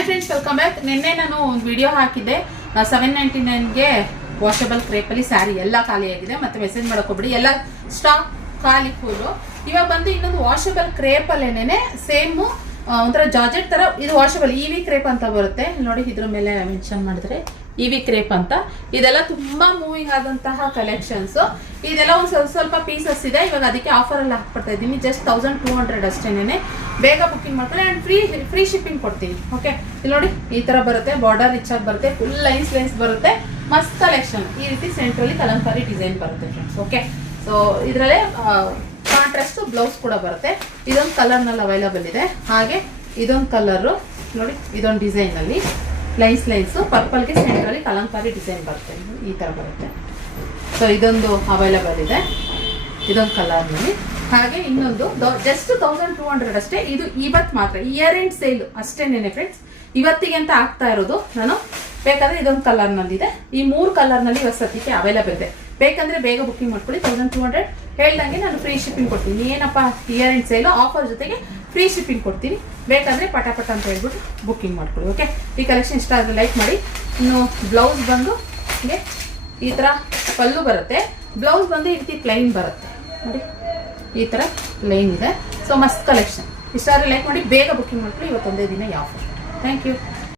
Hi friends, welcome back. ನಿನ್ನೆ ನಾನು ಒಂದು ವಿಡಿಯೋ ಹಾಕಿದ್ದೆ. 799ಗೆ ವಾಷಬಲ್ ಕ್ರೇಪಲ್ಲಿ ಸ್ಯಾರಿ ಎಲ್ಲ ಖಾಲಿ ಆಗಿದೆ. ಮತ್ತೆ ಮೆಸೇಜ್ ಮಾಡೋಕೋಗ್ಬಿಡಿ, ಎಲ್ಲ ಸ್ಟಾಕ್ ಖಾಲಿ ಫುಲ್ಲು. ಇವಾಗ ಬಂದು ಇನ್ನೊಂದು ವಾಷಬಲ್ ಕ್ರೇಪಲ್ಲೇನೆ ಸೇಮ್ ಒಂಥರ ಜಾರ್ಜೆಟ್ ತರ ಇದು ವಾಷಬಲ್ ಇವಿ ಕ್ರೇಪ್ ಅಂತ ಬರುತ್ತೆ ನೋಡಿ. ಇದ್ರ ಮೇಲೆ ಮೆನ್ಷನ್ ಮಾಡಿದ್ರೆ ಇವಿ ಕ್ರೇಪ್ ಅಂತ. ಇದೆಲ್ಲ ತುಂಬಾ ಮೂವಿಂಗ್ ಆದಂತಹ ಕಲೆಕ್ಷನ್ಸ್. ಇದೆಲ್ಲ ಒಂದು ಸ್ವಲ್ಪ ಪೀಸಸ್ ಇದೆ. ಇವಾಗ ಅದಕ್ಕೆ ಆಫರ್ ಅಲ್ಲಿ ಹಾಕ್ಬಿಡ್ತಾ ಇದ್ದೀನಿ. ಜಸ್ಟ್ 1200 ಅಷ್ಟೇನೆ. ಬೇಗ ಬುಕಿಂಗ್ ಮಾಡ್ಕೊಳ್ಳಿ ಅಂಡ್ ಫ್ರೀ ಶಿಪ್ಪಿಂಗ್ ಕೊಡ್ತೀನಿ. ಓಕೆ, ಇಲ್ಲಿ ನೋಡಿ ಈ ತರ ಬರುತ್ತೆ. ಬಾರ್ಡರ್ ರಿಚ್ ಆಗಿ ಬರುತ್ತೆ, ಫುಲ್ ಲೈನ್ಸ್ ಬರುತ್ತೆ. ಮಸ್ತ್ ಕಲೆಕ್ಷನ್. ಈ ರೀತಿ ಸೆಂಟ್ರಲ್ಲಿ ಕಲಂಕಾರಿ ಡಿಸೈನ್ ಬರುತ್ತೆ ಫ್ರೆಂಡ್ಸ್. ಓಕೆ, ಸೊ ಇದರಲ್ಲೇ ಕಾಂಟ್ರಾಸ್ಟ್ ಬ್ಲೌಸ್ ಕೂಡ ಬರುತ್ತೆ. ಇದೊಂದು ಕಲರ್ ನಲ್ಲಿ ಅವೈಲಬಲ್ ಇದೆ. ಹಾಗೆ ಇದೊಂದು ಕಲರ್ ನೋಡಿ, ಇದೊಂದು ಡಿಸೈನ್ ಅಲ್ಲಿ ಲೈನ್ಸ್ ಪರ್ಪಲ್ಗೆ ಸೆಂಟ್ರಲ್ಲಿ ಕಲಂಕಾರಿ ಡಿಸೈನ್ ಬರುತ್ತೆ. ಈ ತರ ಬರುತ್ತೆ. ಸೊ ಇದೊಂದು ಅವೈಲಬಲ್ ಇದೆ, ಇದೊಂದು ಕಲರ್ ನಲ್ಲಿ. ಹಾಗೆ ಇನ್ನೊಂದು ಜಸ್ಟ್ 1200 ಅಷ್ಟೇ. ಇದು ಇವತ್ತು ಮಾತ್ರ ಇಯರ್ ಎಂಡ್ ಸೇಲ್ ಅಷ್ಟೇನೇನೆ ಫ್ರೆಂಡ್ಸ್. ಇವತ್ತಿಗೆ ಅಂತ ಆಗ್ತಾ ಇರೋದು ನಾನು. ಬೇಕಾದ್ರೆ ಇದೊಂದು ಕಲರ್ ನಲ್ಲಿ ಇದೆ. ಈ 3 ಕಲರ್ ನಲ್ಲಿ ಇವತ್ತಿಗೆ ಅವೈಲಬಲ್ ಇದೆ. ಬೇಕಂದ್ರೆ ಬೇಗ ಬುಕಿಂಗ್ ಮಾಡ್ಕೊಳ್ಳಿ. 1200 ಹೇಳ್ದಂಗೆ ನಾನು ಫ್ರೀ ಶಿಪ್ಪಿಂಗ್ ಕೊಡ್ತೀನಿ. ಏನಪ್ಪ ಇಯರ್ ಎಂಡ್ ಸೇಲ್ ಆಫರ್ ಜೊತೆಗೆ ಫ್ರೀ ಶಿಪ್ಪಿಂಗ್ ಕೊಡ್ತೀನಿ. ಬೇಕಾದ್ರೆ ಪಟಾಪಟ ಅಂತ ಹೇಳ್ಬಿಟ್ಟು ಬುಕಿಂಗ್ ಮಾಡ್ಕೊಳ್ಳಿ. ಓಕೆ, ಈ ಕಲೆಕ್ಷನ್ ಇಷ್ಟ ಆದರೆ ಲೈಕ್ ಮಾಡಿ. ಇನ್ನು ಬ್ಲೌಸ್ ಬಂದು ಹೀಗೆ ಈ ತರ ಪಲ್ಲು ಬರುತ್ತೆ. ಬ್ಲೌಸ್ ಬಂದು ಈ ರೀತಿ ಪ್ಲೈನ್ ಬರುತ್ತೆ ನೋಡಿ, ಈ ತರ ಪ್ಲೈನ್ ಇದೆ. ಸೊ ಮಸ್ತ್ ಕಲೆಕ್ಷನ್. ಇಷ್ಟ ಆದರೆ ಲೈಕ್ ಮಾಡಿ, ಬೇಗ ಬುಕಿಂಗ್ ಮಾಡ್ಕೊಳ್ಳಿ. ಇವತ್ತೊಂದೇ ದಿನ ಯಾವ ಆಫರ್. Thank you.